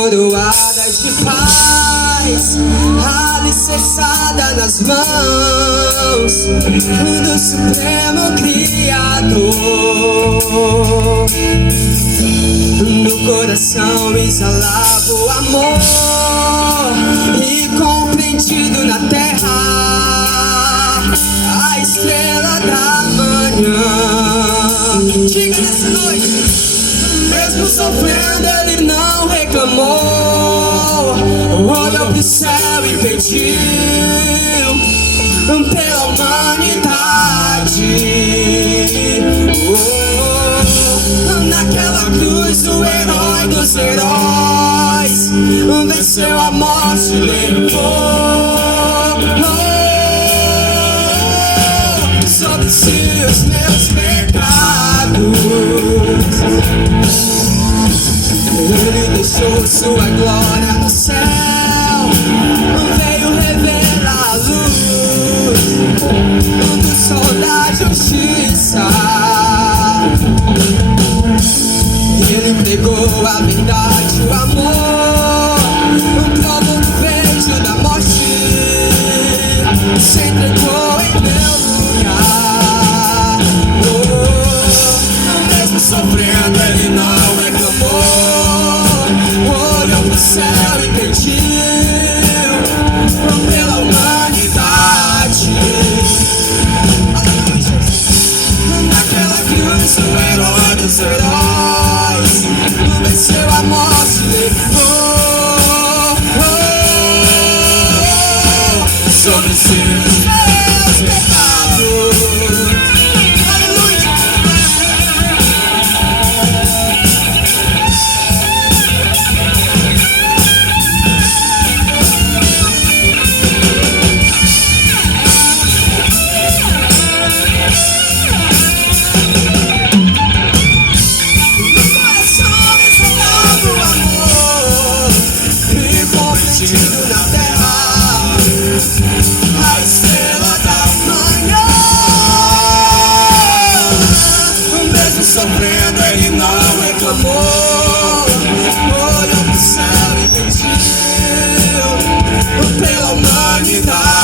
coroada de paz, alicerçada nas mãos do Supremo Criador. No coração exalava o amor, e compreendido na terra a estrela da manhã. Diga nessa noite: mesmo sofrendo ele não reclamou, olhou pro céu e pediu pela humanidade. Naquela cruz o herói dos heróis venceu a morte e levou sobre si os meus pecados. Ele deixou sua glória no céu, veio revelar a luz do sol da justiça. Ele pregou a verdade, o amor, pro mundo beijo da morte, se entregou em meu lugar. Mesmo sofrendo ele não reclamou, olhou pro céu e pediu pela humanidade. Naquela cruz o herói dos heróis venceu a morte e levou sobre si os meus pecados. Aleluia. Na terra, a estrela da manhã. Mesmo sofrendo ele não reclamou, olhou pro céu e pediu pela humanidade.